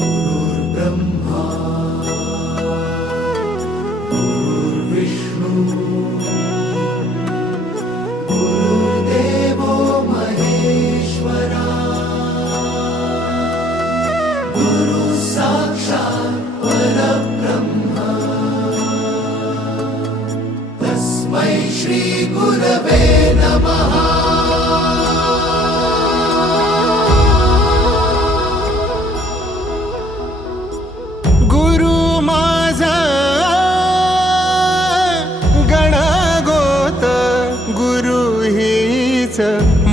गुरुर्ब्रह्मा गुरुर्विष्णू गुरुर्देवो महेश्वरा गुरु साक्षात् परब्रह्म तस्मै श्री गुरवे नमः।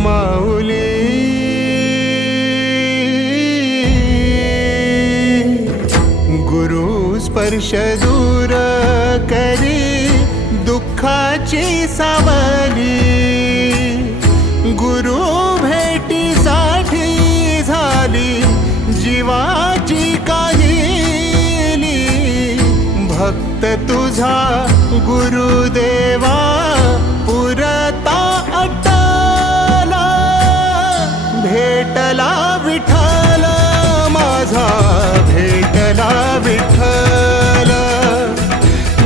माऊली गुरु स्पर्श दूर करी दुःखाची सावली गुरु भेटीसाठी झाली जीवाची काहिली भक्त तुझा गुरुदेवा पुरता भेटला विठ्ठल माझा भेटला विठ्ठल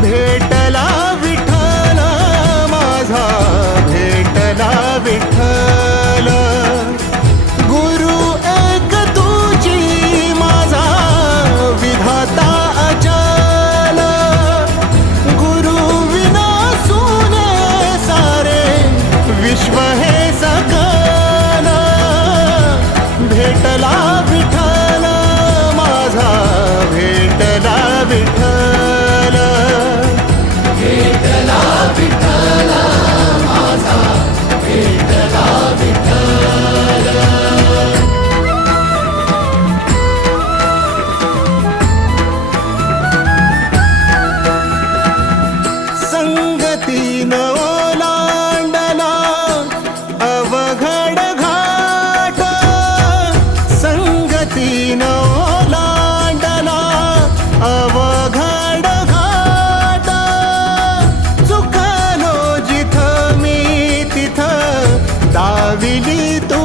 भेटला विठ्ठल माझा भेटला विठ्ठल गुरु एक तुझी माझा विधाता अचल गुरु विना सुने सारे विश्व हे सकल भेटला विठ्ठल माझा भेटला विठ्ठल भेटला विठ्ठल माझा भेटला विठ्ठल। संगतीन ओलांडला अवघड घाट संगतीन ओलांडला अवघड घाट चुकलो जिथं मी तिथं दाविली तू